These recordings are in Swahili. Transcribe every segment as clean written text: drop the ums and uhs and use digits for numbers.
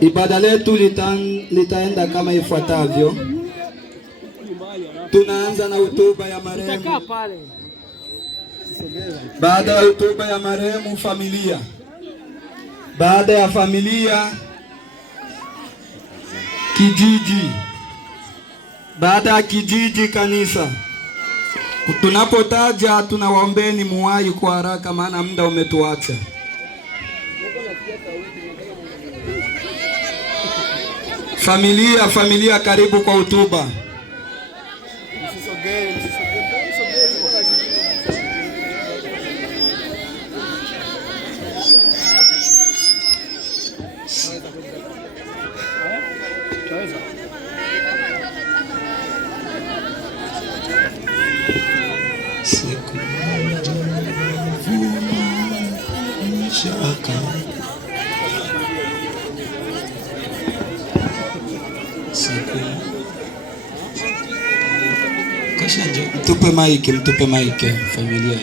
Ibada letu litaenda kama ifuatavyo. Tunaanza na hotuba ya marehemu. Baada ya hotuba ya marehemu, familia. Baada ya familia, kijiji. Baada ya kijiji, kanisa. Tunapotaja tunawaombeni muwahi kwa haraka, maana muda umetuacha. Familia, karibu kwa hotuba. Mtupe maiki familia.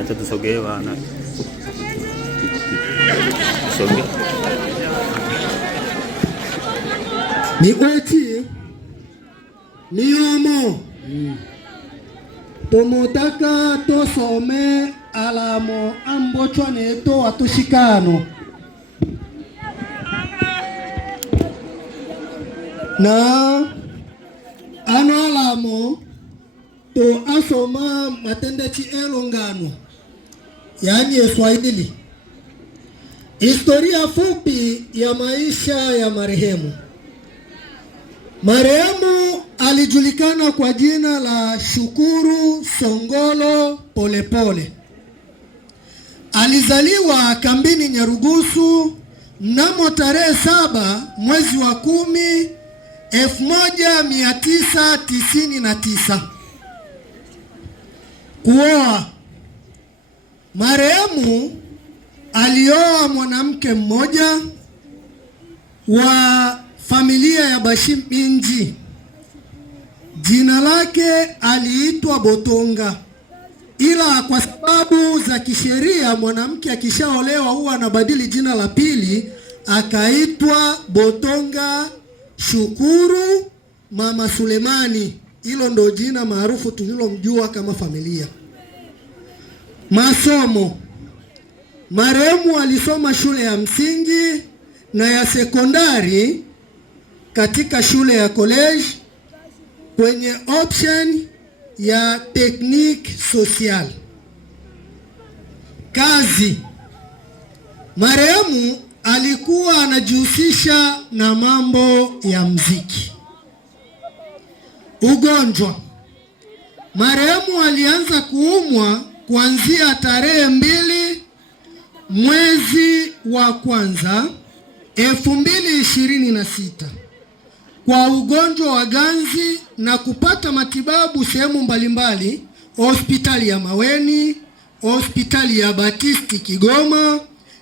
Acha tusogee bana. Tusogee. Mikweti niyomo tomotaka tosome alamo ambochwa neto atushikano na ano alamo to asoma matendechi elongano, yaani Kiswahili. Historia fupi ya maisha ya marehemu. Marehemu alijulikana kwa jina la Shukuru Songolo Polepole. Alizaliwa kambini Nyarugusu mnamo tarehe 7 mwezi wa 10 1999. Kuoa. Marehemu alioa mwanamke mmoja wa familia ya Bashimpinji. Jina lake aliitwa Botonga, ila kwa sababu za kisheria mwanamke akishaolewa huwa anabadili jina la pili, akaitwa Botonga Shukuru Mama Sulemani. Hilo ndo jina maarufu tulilomjua kama familia. Masomo. Marehemu alisoma shule ya msingi na ya sekondari katika shule ya college kwenye option ya technique social. Kazi. Marehemu alikuwa anajihusisha na mambo ya muziki. Ugonjwa. Marehemu alianza kuumwa kuanzia tarehe 2 mwezi wa kwanza 2026 kwa ugonjwa wa ganzi na kupata matibabu sehemu mbalimbali, hospitali ya Maweni, hospitali ya Batisti Kigoma,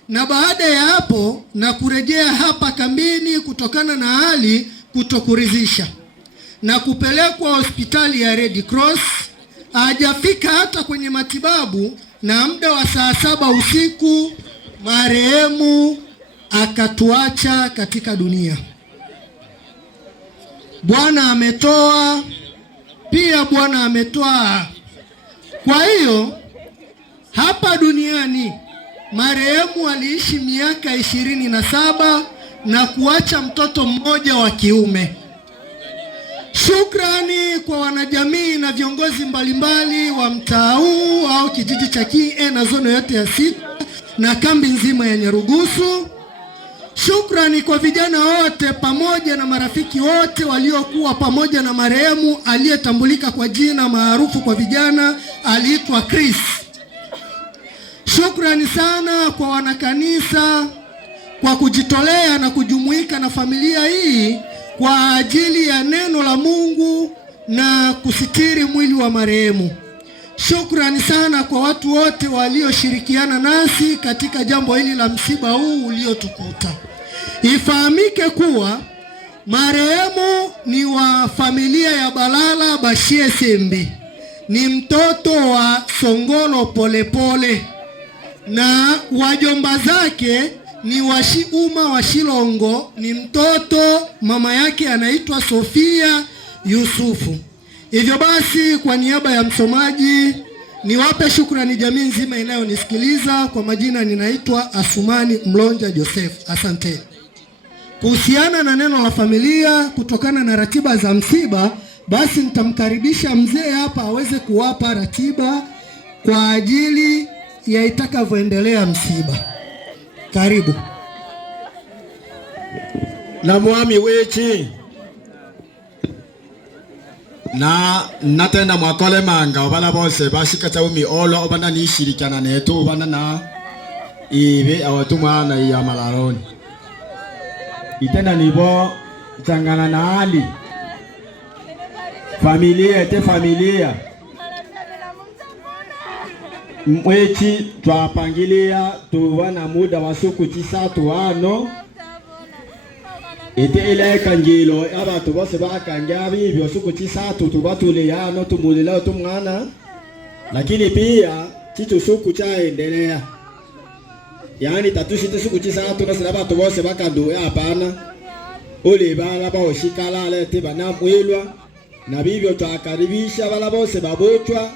na baada ya hapo na kurejea hapa kambini kutokana na hali kutokuridhisha na kupelekwa hospitali ya Red Cross. Hajafika hata kwenye matibabu, na muda wa saa 7 usiku marehemu akatuacha katika dunia. Bwana ametoa, pia Bwana ametoa. Kwa hiyo hapa duniani marehemu aliishi miaka 27 na kuacha mtoto mmoja wa kiume. Shukrani kwa wanajamii na viongozi mbalimbali wa mtaa huu au kijiji cha Kie na zone yote ya 6 na kambi nzima ya Nyarugusu. Shukrani kwa vijana wote pamoja na marafiki wote waliokuwa pamoja na marehemu aliyetambulika kwa jina maarufu kwa vijana aliitwa Chris. Shukrani sana kwa wanakanisa kwa kujitolea na kujumuika na familia hii kwa ajili ya neno la Mungu na kusitiri mwili wa marehemu. Shukrani sana kwa watu wote walioshirikiana nasi katika jambo hili la msiba huu uliotukuta. Ifahamike kuwa marehemu ni wa familia ya Balala Bashie Sembi, ni mtoto wa Songolo Polepole, na wajomba zake ni Uma wa Shilongo, ni mtoto mama yake anaitwa Sofia Yusufu. Hivyo basi, kwa niaba ya msomaji niwape shukrani jamii nzima inayonisikiliza. Kwa majina ninaitwa Asumani Mlonja Joseph. Asante. Kuhusiana na neno la familia, kutokana na ratiba za msiba, basi nitamkaribisha mzee hapa aweze kuwapa ratiba kwa ajili ya itakavyoendelea msiba. Karibu. Na mwami wechi na natenda mwakole manga obala bose bashika chaumi olo obana nishirikana netu obana na ibe awatumana ya malaroni itenda nibo changana na ali familia mwechi twapangilia tuwana muda wa siku 9 ano ite ile kanjilo abantu bose bakanja bibyo siku 9 tubatule yano tumulila tumwana, lakini pia chitu siku chaendelea, yani tatushite siku 9 na sina abantu bose bakandu hapana ule bala baoshikala lete bana mwilwa na bibyo twakaribisha bala bose babochwa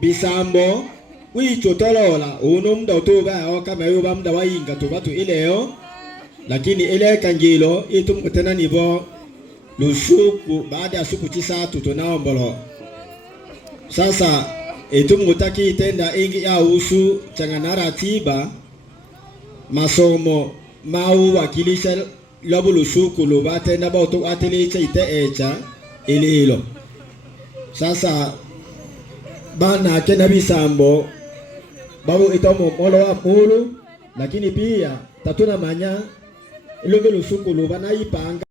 bisambo wicho tolola uno mda utuba kama yoba mda wainga tubatu ileo, lakini ile kanjilo itumkutana nibo lusuku baada ya siku 9 tunaombolo. Sasa itumutaki itenda ingi ya usu changana ratiba masomo mau wakilisha lobu lusuku lubatenda boto atelicha ite echa ililo. Sasa bana kena bisambo babu itomo molo wa mulu, lakini pia tatuna manya ilungu lusuku lubana ipanga